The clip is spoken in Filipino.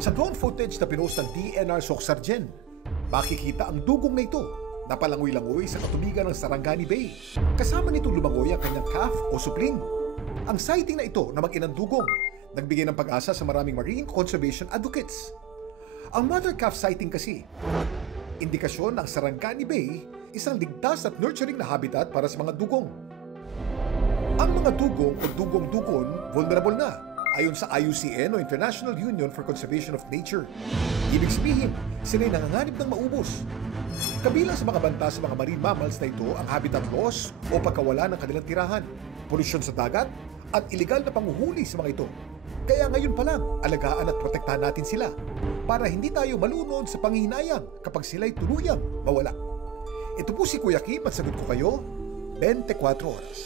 Sa drone footage na pinost ng DNR Soxargen, makikita ang dugong na ito na palangoy-langoy sa katubigan ng Sarangani Bay. Kasama nito lumangoy ang kanyang calf o supling. Ang sighting na ito na mag-inang dugong nagbigay ng pag-asa sa maraming marine conservation advocates. Ang mother calf sighting kasi, indikasyon ng Sarangani Bay isang ligtas at nurturing na habitat para sa mga dugong. Ang mga dugong o dugong-dugon vulnerable na ayon sa IUCN o International Union for Conservation of Nature. Ibig sabihin, sila'y nanganganib ng maubos. Kabilang sa mga banta sa mga marine mammals na ito ang habitat loss o pagkawala ng kanilang tirahan, polusyon sa dagat, at iligal na panguhuli sa mga ito. Kaya ngayon pa lang, alagaan at protektahan natin sila para hindi tayo malunod sa panghihinayang kapag sila'y tuluyang mawala. Ito po si Kuya Kim at sagot ko kayo, 24 oras.